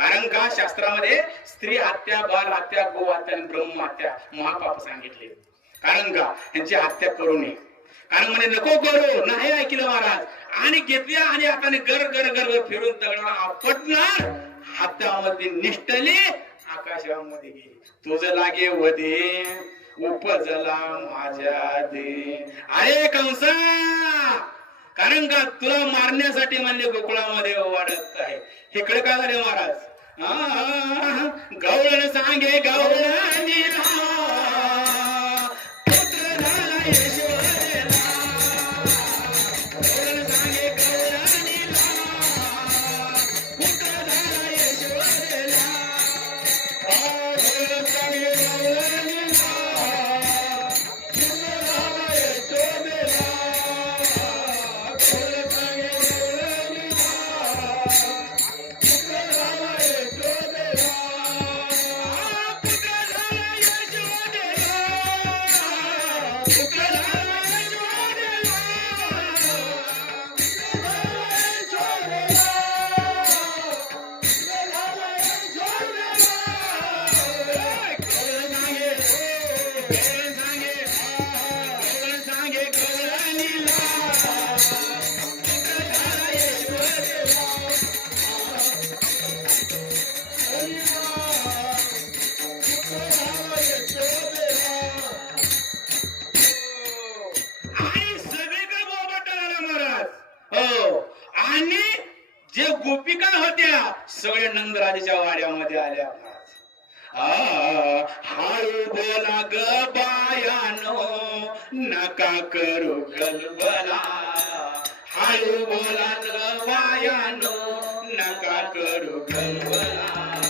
कारण का? शास्त्रामध्ये स्त्री हत्या बाल हत्या गो हत्या आणि ब्रह्म हत्या महापाप सांगितले. कारण का? यांची हत्या करू नये. कारण म्हणे नको करू नाही ऐकलं महाराज. आणि घेतल्या आणि आता गर गर गर गर फिरून दगडा आपटणार. हातामध्ये निष्ठले आकाशामध्ये तुझ लागे वदे उपजला माझ्या दे. अरे कंसा कारण का तुला मारण्यासाठी म्हणजे गोकुळामध्ये वाढत आहे. इकडे काय झाले महाराज? आ, गवळण सांगे जे गोपिका होत्या सगळ्या नंदराजाच्या वाड्यामध्ये आल्या महाराज हळू बोला ग बायानो नका करू गलबला. हळू बोला ग बायानो नका करू गलबला.